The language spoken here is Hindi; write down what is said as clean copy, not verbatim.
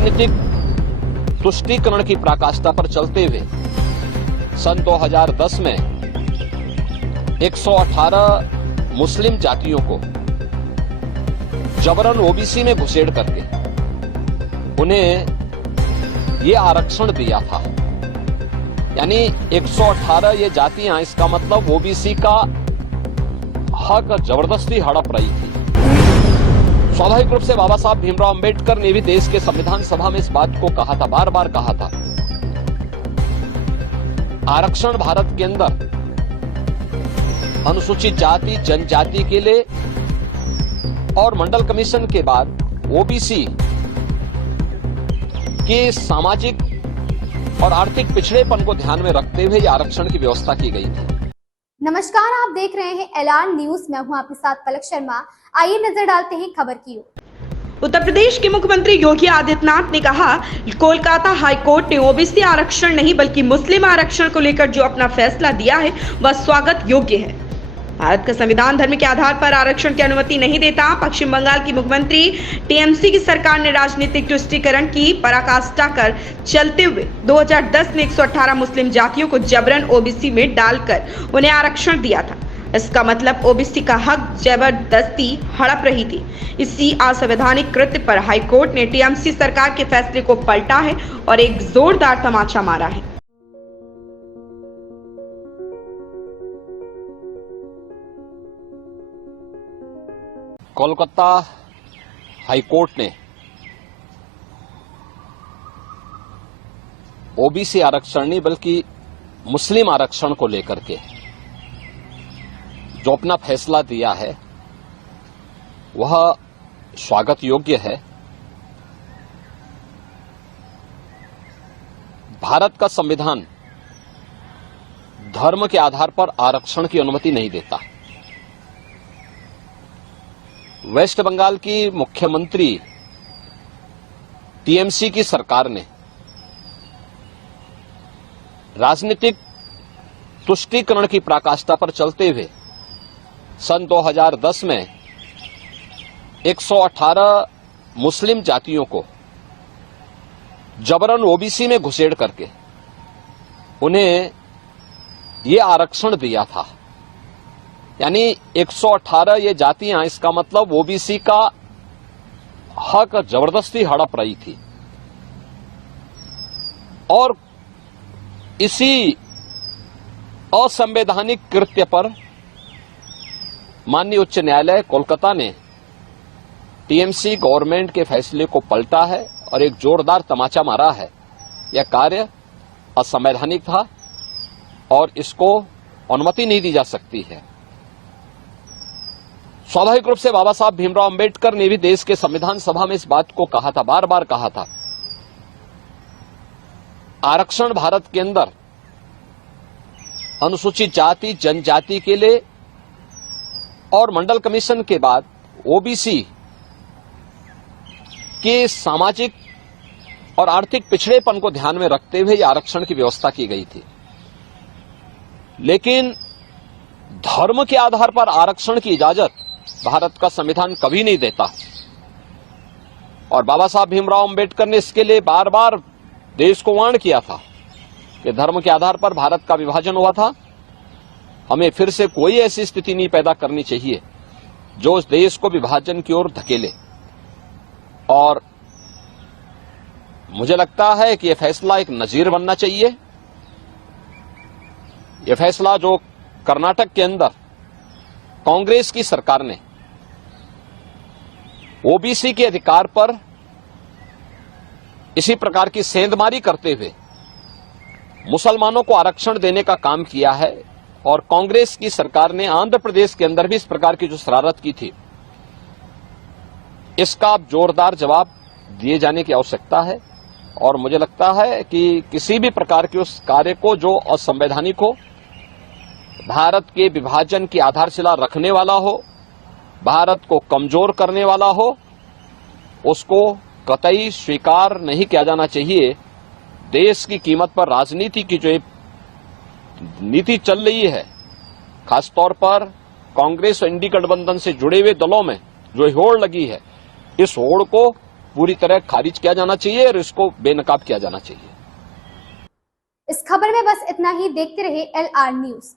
राजनीतिक तुष्टीकरण की पराकाष्ठा पर चलते हुए सन 2010 में 118 मुस्लिम जातियों को जबरन ओबीसी में घुसेड़ करके उन्हें ये आरक्षण दिया था। यानी 118 ये जातियां, इसका मतलब ओबीसी का हक जबरदस्ती हड़प रही थी। स्वाभाविक रूप से बाबा साहब भीमराव अंबेडकर ने भी देश के संविधान सभा में इस बात को कहा था, बार बार कहा था। आरक्षण भारत के अंदर अनुसूचित जाति जनजाति के लिए और मंडल कमीशन के बाद ओबीसी के सामाजिक और आर्थिक पिछड़ेपन को ध्यान में रखते हुए आरक्षण की व्यवस्था की गई थी। नमस्कार, आप देख रहे हैं एलान न्यूज। मैं हूं आपके साथ पलक शर्मा। आइए नजर डालते हैं खबर की ओर। उत्तर प्रदेश के मुख्यमंत्री योगी आदित्यनाथ ने कहा, कोलकाता हाईकोर्ट ने ओबीसी आरक्षण नहीं बल्कि मुस्लिम आरक्षण को लेकर जो अपना फैसला दिया है वह स्वागत योग्य है। भारत का संविधान धर्म के आधार पर आरक्षण की अनुमति नहीं देता। पश्चिम बंगाल की मुख्यमंत्री टीएमसी की सरकार ने राजनीतिक तुष्टीकरण की पराकाष्ठा कर चलते हुए 2010 में 118 मुस्लिम जातियों को जबरन ओबीसी में डालकर उन्हें आरक्षण दिया था। इसका मतलब ओबीसी का हक जबरदस्ती हड़प रही थी। इसी असंवैधानिक कृत्य पर हाईकोर्ट ने टीएमसी सरकार के फैसले को पलटा है और एक जोरदार तमाचा मारा है। कोलकाता हाईकोर्ट ने ओबीसी आरक्षण नहीं बल्कि मुस्लिम आरक्षण को लेकर के जो अपना फैसला दिया है वह स्वागत योग्य है। भारत का संविधान धर्म के आधार पर आरक्षण की अनुमति नहीं देता। वेस्ट बंगाल की मुख्यमंत्री टीएमसी की सरकार ने राजनीतिक तुष्टीकरण की पराकाष्ठा पर चलते हुए सन 2010 में 118 मुस्लिम जातियों को जबरन ओबीसी में घुसेड़ करके उन्हें ये आरक्षण दिया था। यानी 118 ये जातियां, इसका मतलब ओबीसी का हक जबरदस्ती हड़प रही थी। और इसी असंवैधानिक कृत्य पर माननीय उच्च न्यायालय कोलकाता ने टीएमसी गवर्नमेंट के फैसले को पलटा है और एक जोरदार तमाचा मारा है। यह कार्य असंवैधानिक था और इसको अनुमति नहीं दी जा सकती है। स्वाभाविक रूप से बाबा साहब भीमराव अंबेडकर ने भी देश के संविधान सभा में इस बात को कहा था, बार बार कहा था। आरक्षण भारत के अंदर अनुसूचित जाति जनजाति के लिए और मंडल कमीशन के बाद ओबीसी के सामाजिक और आर्थिक पिछड़ेपन को ध्यान में रखते हुए आरक्षण की व्यवस्था की गई थी। लेकिन धर्म के आधार पर आरक्षण की इजाजत भारत का संविधान कभी नहीं देता। और बाबा साहब भीमराव अंबेडकर ने इसके लिए बार बार देश को वार्न किया था कि धर्म के आधार पर भारत का विभाजन हुआ था। हमें फिर से कोई ऐसी स्थिति नहीं पैदा करनी चाहिए जो उस देश को विभाजन की ओर धकेले। और मुझे लगता है कि यह फैसला एक नजीर बनना चाहिए। यह फैसला जो कर्नाटक के अंदर कांग्रेस की सरकार ने ओबीसी के अधिकार पर इसी प्रकार की सेंधमारी करते हुए मुसलमानों को आरक्षण देने का काम किया है, और कांग्रेस की सरकार ने आंध्र प्रदेश के अंदर भी इस प्रकार की जो शरारत की थी, इसका जोरदार जवाब दिए जाने की आवश्यकता है। और मुझे लगता है कि किसी भी प्रकार के उस कार्य को जो असंवैधानिक हो, भारत के विभाजन की आधारशिला रखने वाला हो, भारत को कमजोर करने वाला हो, उसको कतई स्वीकार नहीं किया जाना चाहिए। देश की कीमत पर राजनीति की जो नीति चल रही है, खासतौर पर कांग्रेस और इंडी गठबंधन से जुड़े हुए दलों में जो होड़ लगी है, इस होड़ को पूरी तरह खारिज किया जाना चाहिए और इसको बेनकाब किया जाना चाहिए। इस खबर में बस इतना ही। देखते रहे LR न्यूज।